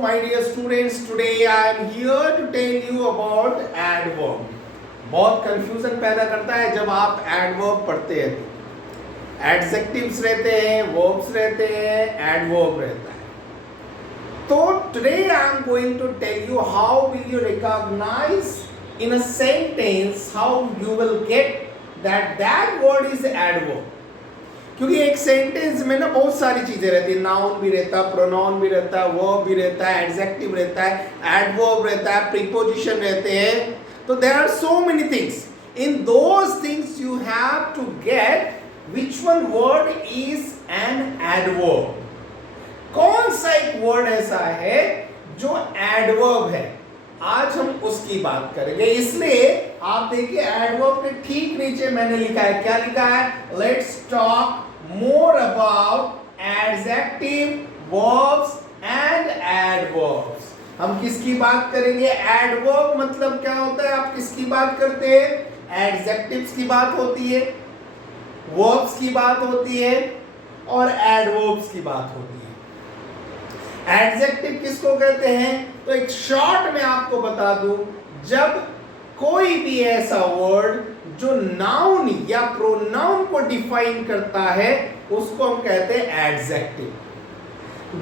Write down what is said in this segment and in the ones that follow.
my dear students. Today I am here to tell you about adverb. बहुत confusion पैदा करता है जब आप एडवर्ब पढ़ते हैं तो एडजेक्टिव्स रहते हैं, वर्ब्स रहते हैं, एडवर्ब रहता है. तो today I am going to tell you how will you recognize in a sentence, how you will get that word is adverb. क्योंकि एक सेंटेंस में ना बहुत सारी चीजें रहती है. नाउन भी रहता है, प्रोनाउन भी रहता है, वर्ब भी रहता है, एडजेक्टिव रहता है, एडवर्ब रहता है, प्रीपोजिशन रहते हैं. तो there are so many things. In those things you have to get which one word is an adverb. कौन सा एक वर्ड ऐसा है जो एडवर्ब है, आज हम उसकी बात करेंगे. इसलिए आप देखिए एडवर्ब के ठीक नीचे मैंने लिखा है, क्या लिखा है? Let's talk more about adjective, verbs and adverbs. हम किसकी बात करेंगे? adverb मतलब क्या होता है? आप किसकी बात करते हैं? adjectives की बात होती है, verbs की बात होती है और adverbs की बात होती है. adjective किसको कहते हैं? तो एक शॉर्ट में आपको बता दूं, जब कोई भी ऐसा वर्ड जो नाउन या प्रोनाउन को डिफाइन करता है उसको हम कहते हैं एडजेक्टिव.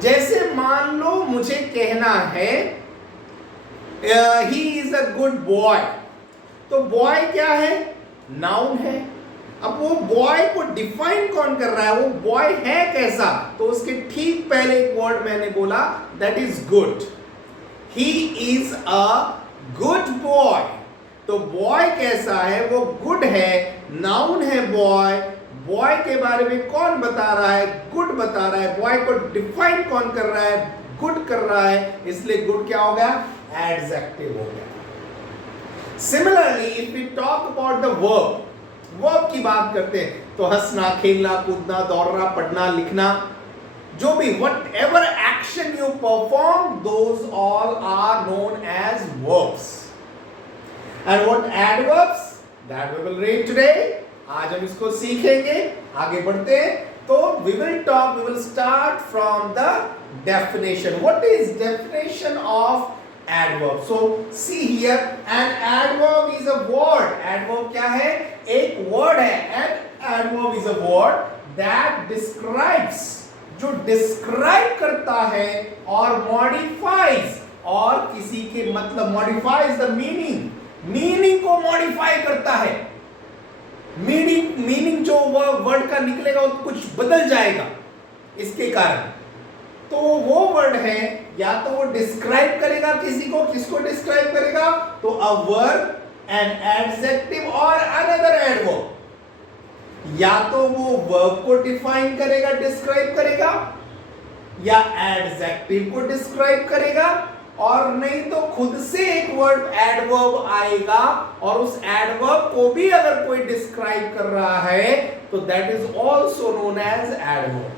जैसे मान लो मुझे कहना है he is a good boy, तो बॉय क्या है? नाउन है. अब वो बॉय को डिफाइन कौन कर रहा है? वो बॉय है कैसा? तो उसके ठीक पहले एक वर्ड मैंने बोला, that is good. He is a good boy. तो बॉय कैसा है? वो गुड है, नाउन है बॉय. बॉय के बारे में कौन बता रहा है? गुड बता रहा है. बॉय को डिफाइन कौन कर रहा है? गुड कर रहा है. इसलिए गुड क्या हो गया? एडजेक्टिव हो गया. Similarly if we talk about the verb, verb की बात करते हैं तो हंसना, खेलना, कूदना, दौड़ना, पढ़ना, लिखना, जो भी whatever action you perform, those all are known as verbs. And what adverbs? That we will read today. आज हम इसको सीखेंगे. आगे बढ़ते हैं तो we will start from the definition. What is definition of adverb? So see here, an adverb is a word. Adverb क्या है? एक word है. An adverb is a word that describes, जो describe करता है और modifies, और किसी के मतलब modifies the meaning, मीनिंग को मॉडिफाई करता है. मीनिंग जो वर्ड का निकलेगा वो कुछ बदल जाएगा इसके कारण. तो वो वर्ड है, या तो वो डिस्क्राइब करेगा किसी को. किसको डिस्क्राइब करेगा? तो a verb, an adjective or another adverb. या तो वो वर्ब को डिफाइन करेगा, डिस्क्राइब करेगा, या एडजेक्टिव को डिस्क्राइब करेगा, और नहीं तो खुद से एक वर्ड एडवर्ब आएगा और उस एडवर्ब को भी अगर कोई डिस्क्राइब कर रहा है तो that is also known as adverb.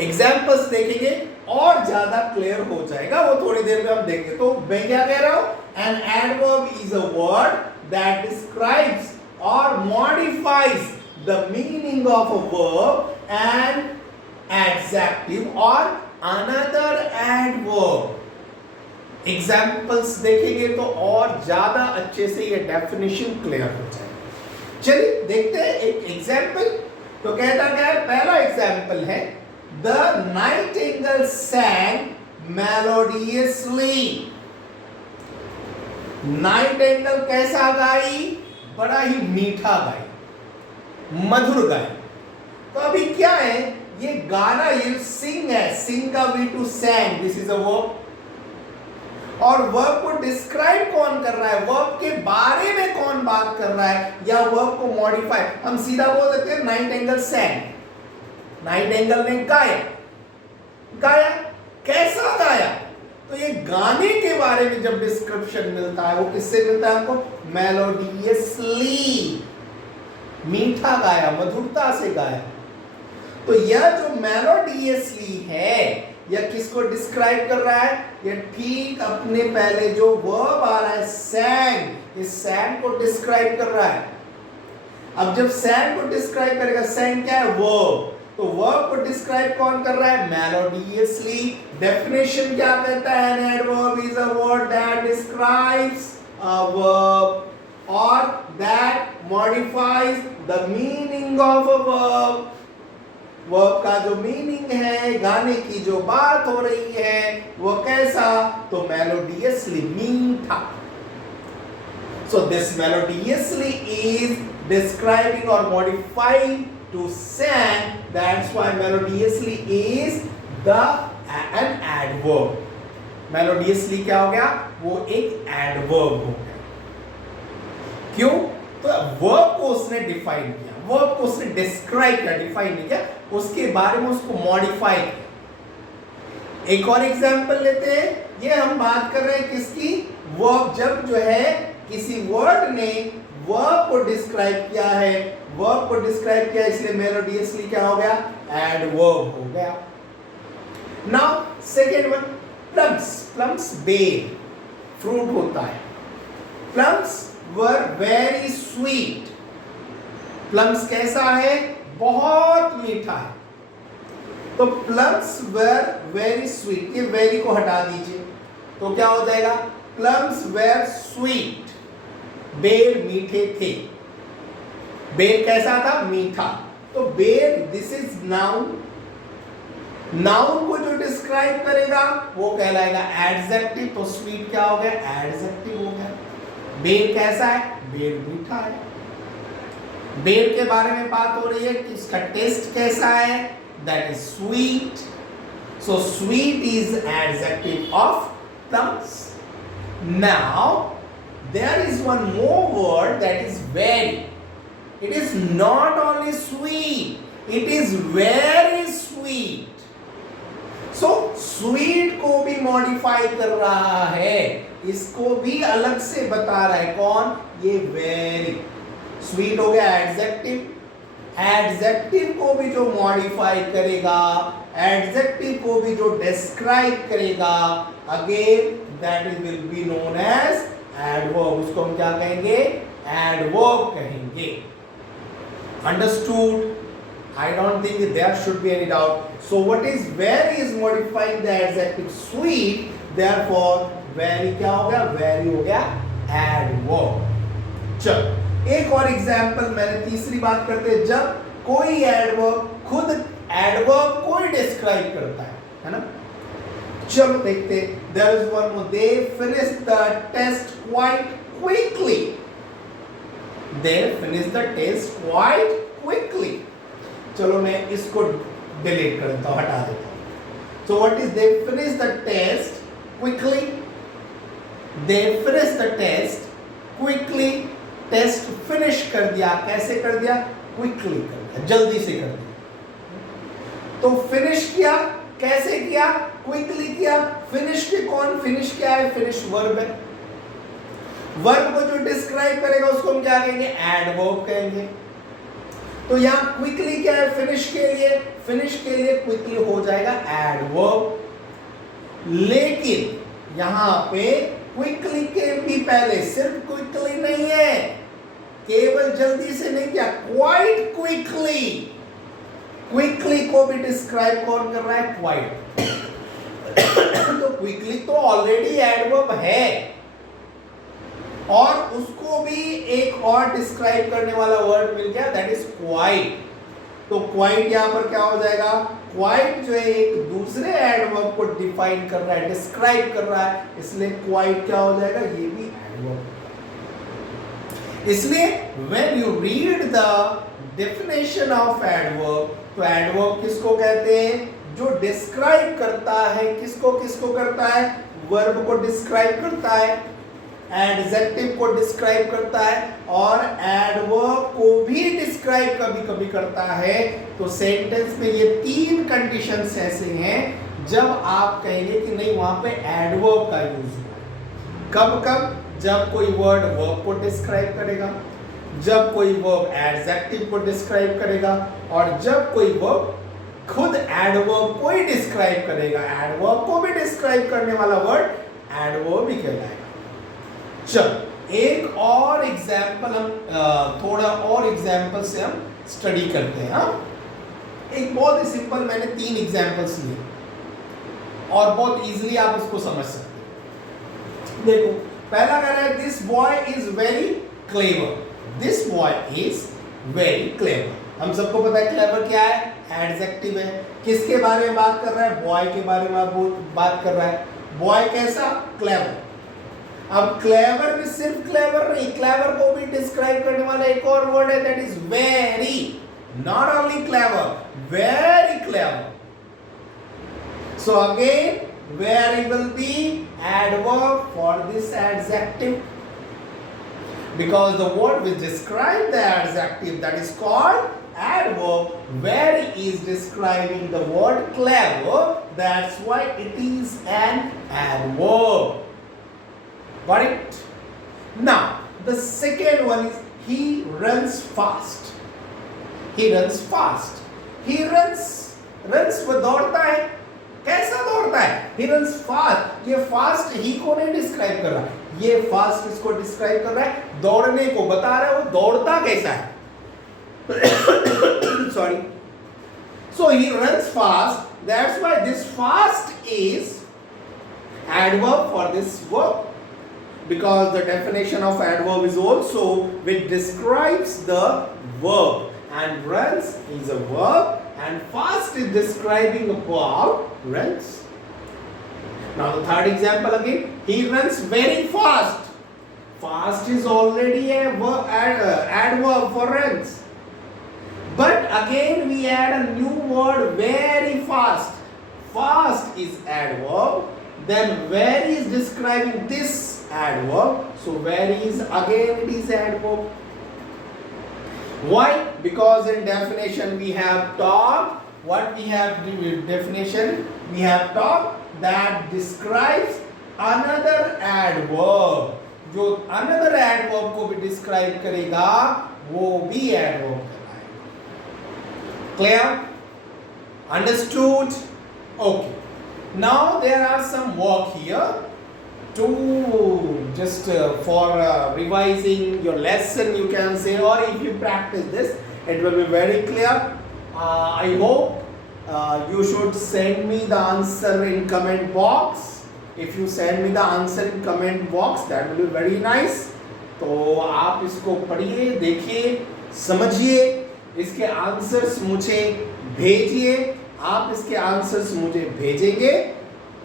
Examples देखेंगे और ज्यादा क्लियर हो जाएगा, वो थोड़ी देर में हम देखेंगे. तो मैं क्या कह रहा हूं? An adverb is a word that describes or modifies the meaning of a verb and adjective or another adverb. Examples देखेंगे तो और ज्यादा अच्छे से ये डेफिनेशन क्लियर हो जाए. चलिए देखते हैं एक एग्जाम्पल. तो कहता क्या है? पहला एग्जाम्पल है, the Nightingale sang melodiously. Nightingale कैसा गाई? बड़ा ही मीठा गाई, मधुर गाई. तो अभी क्या है? ये गाना, ये सिंग है. सिंग का V two sang, this is a verb. और वर्ब को डिस्क्राइब कौन कर रहा है? वर्ब के बारे में कौन बात कर रहा है? या वर्ब को मॉडिफाई? हम सीधा बोल सकते हैं नाइटिंगेल sang. नाइटिंगेल ने गाया. गाया कैसा गाया? तो ये गाने के बारे में जब डिस्क्रिप्शन मिलता है वो किससे मिलता है हमको? मेलोडियसली. मीठा गाया, मधुरता से गाया. तो यह जो मेलोडियसली है, या किसको डिस्क्राइब कर रहा है? ये ठीक अपने पहले जो वर्ब आ रहा है sang, इस sang को डिस्क्राइब कर रहा है. अब जब sang को डिस्क्राइब करेगा, sang क्या है? वर्ब. तो वर्ब को डिस्क्राइब कौन कर रहा है? मेलोडियसली। डेफिनेशन क्या कहता है? An adverb is a word that describes a verb or that modifies the meaning of a verb. Verb का जो मीनिंग है, गाने की जो बात हो रही है, वो कैसा? तो मेलोडियसली, मीठा। So this melodiously is describing or modifying to sing. That's why melodiously is an adverb. Melodiously क्या हो गया? वो एक adverb हो गया। क्यों? तो verb को उसने define किया, verb को उसने describe किया, define नहीं किया, उसके बारे में उसको modify किया। एक और एग्जाम्पल लेते हैं। ये हम बात कर रहे हैं किसकी? verb जब जो है किसी वर्ड ने वर्ब को डिस्क्राइब किया है, वर्ब को डिस्क्राइब किया, इसलिए मेलोडियसली क्या हो गया? एडवर्ब हो गया। Now second one, plums. Plums बेर, फ्रूट होता है। Plums were very sweet. Plums कैसा है? बहुत मीठा है। तो प्लम्स वर वेरी स्वीट, ये वेरी को हटा दीजिए तो क्या हो जाएगा? Plums were sweet. बेर मीठे थे। बेर कैसा था? मीठा। तो बेर, दिस इज नाउन। नाउन को जो डिस्क्राइब करेगा वो कहलाएगा एडजेक्टिव। तो स्वीट क्या हो गया? एडजेक्टिव हो गया। बेर कैसा है? बेर मीठा है। बेर के बारे में बात हो रही है कि इसका टेस्ट कैसा है? That is sweet. So sweet is adjective of plums. Now there is one more word that is very. It is not only sweet, it is very sweet. So sweet को भी modify कर रहा है, इसको भी अलग से बता रहा है। कौन? ये very। sweet हो गया adjective, adjective को भी जो modify करेगा, adjective को भी जो describe करेगा, again that will be known as adverb. उसको हम क्या कहेंगे? एडवर्ब कहेंगे। Understood? I don't think there should be any doubt. So what is very is modifying the adjective sweet, therefore very क्या हो गया? वेरी हो गया एडवर्ब। चलो एक और एग्जांपल, मैंने तीसरी बात करते हैं। जब कोई एडवर्ब खुद एडवर्ब को ही डिस्क्राइब करता है ना? चलो देखते। There is one more. They finished the test quite quickly. They finished the test quite quickly. चलो मैं इसको डिलीट कर देता हूँ, हटा देता हूँ। So what is they finished the test quickly? They finished the test quickly. Test finish कर दिया। कैसे कर दिया? क्विकली कर दिया, जल्दी से कर दिया। तो फिनिश किया, कैसे किया? क्विकली किया। फिनिश के कौन? फिनिश क्या है? फिनिश वर्ब है। वर्ब को जो डिस्क्राइब करेगा उसको हम क्या कहेंगे? एडवर्ब कहेंगे। तो यहां क्विकली क्या है? फिनिश के लिए, फिनिश के लिए क्विकली हो जाएगा एडवर्ब। लेकिन यहां पे क्विकली के भी पहले सिर्फ क्विकली नहीं है, केवल जल्दी से नहीं किया, क्वाइट क्विकली। क्विकली को भी डिस्क्राइब कौन कर रहा है? क्वाइट। तो क्विकली तो ऑलरेडी एडवर्ब है और उसको भी एक और डिस्क्राइब करने वाला वर्ड मिल गया, दैट इज क्वाइट। तो क्वाइट यहां पर क्या हो जाएगा? क्वाइट जो है एक दूसरे एडवर्ब को डिफाइन कर रहा है, डिस्क्राइब कर रहा है, इसलिए क्वाइट क्या हो जाएगा? ये भी एडवर्ब। इसलिए when you read the definition of adverb, तो एडवर्ब किसको कहते हैं? जो डिस्क्राइब करता है, किसको किसको करता है? वर्ब को डिस्क्राइब करता है, एडजेक्टिव को डिस्क्राइब करता है और एडवर्ब को भी डिस्क्राइब कभी कभी करता है। तो सेंटेंस में ये तीन कंडीशंस ऐसे हैं जब आप कहेंगे कि नहीं वहां पे एडवर्ब का यूज हुआ। कब कब? जब कोई वर्ड वर्ब को डिस्क्राइब करेगा, जब कोई वर्ब एडजेक्टिव को डिस्क्राइब करेगा और जब कोई वर्ब खुद एडवर्ब को ही डिस्क्राइब करेगा। एडवर्ब को भी डिस्क्राइब करने वाला वर्ड एडवर्ब ही कहलाएगा। चलो एक और एग्जाम्पल हम थोड़ा और एग्जाम्पल से हम स्टडी करते हैं। एक बहुत ही सिंपल मैंने 3 एग्जांपल्स लिए और बहुत इजीली आप इसको समझ सकते हो। देखो पहला कह रहा है this boy is very clever, this boy is very clever. हम सबको पता है क्लेवर क्या है, एडजेक्टिव है। किसके बारे में बात कर रहा है, बॉय के बारे में बात कर रहा है। बॉय कैसा, क्लेवर। अब क्लेवर में सिर्फ क्लेवर नहीं, क्लेवर को भी डिस्क्राइब करने वाला एक और वर्ड है that is very, not only clever, very clever. So again, where will be adverb for this adjective? Because the word which describe the adjective that is called adverb, where is describing the word clever. That's why it is an adverb. Got it? Now the second one is he runs fast. He runs fast. He runs वो दौड़ता है। कैसा दौड़ता है, he runs fast। ये fast ही को नहीं describe कर रहा है, ये fast इसको डिस्क्राइब कर रहा है, दौड़ने को बता रहा है वो दौड़ता कैसा है। Sorry, so he runs fast, that's why this fast is adverb for this verb, because the definition of adverb is also which describes the verb, and runs is a verb and fast is describing about runs. Now the third example again, he runs very fast. Fast is already a adverb for runs, but again we add a new word, very fast. Fast is adverb, then very is describing this adverb, so very is again it is adverb. Why? Because in definition we have talked, what we have definition, we have talked that describes another adverb. जो another adverb को भी describe करेगा वो भी adverb कहलाएगा। Clear? Understood? Okay. Now there are some work here to just for revising your lesson, you can say, or if you practice this it will be very clear. I hope you should send me the answer in comment box. If you send me the answer in comment box that will be very nice. तो आप इसको पढ़िए, देखिए, समझिए, इसके answers मुझे भेजिए, आप इसके आंसर्स मुझे भेजेंगे।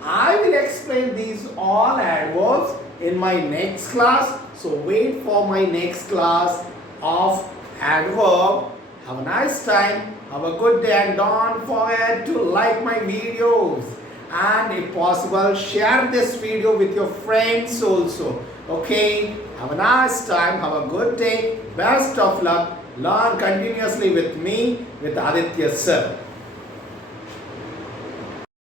I will explain these all adverbs in my next class. So wait for my next class of adverb. Have a nice time. Have a good day and don't forget to like my videos. And if possible, share this video with your friends also. Okay? Have a nice time. Have a good day. Best of luck. Learn continuously with me, with Aditya sir.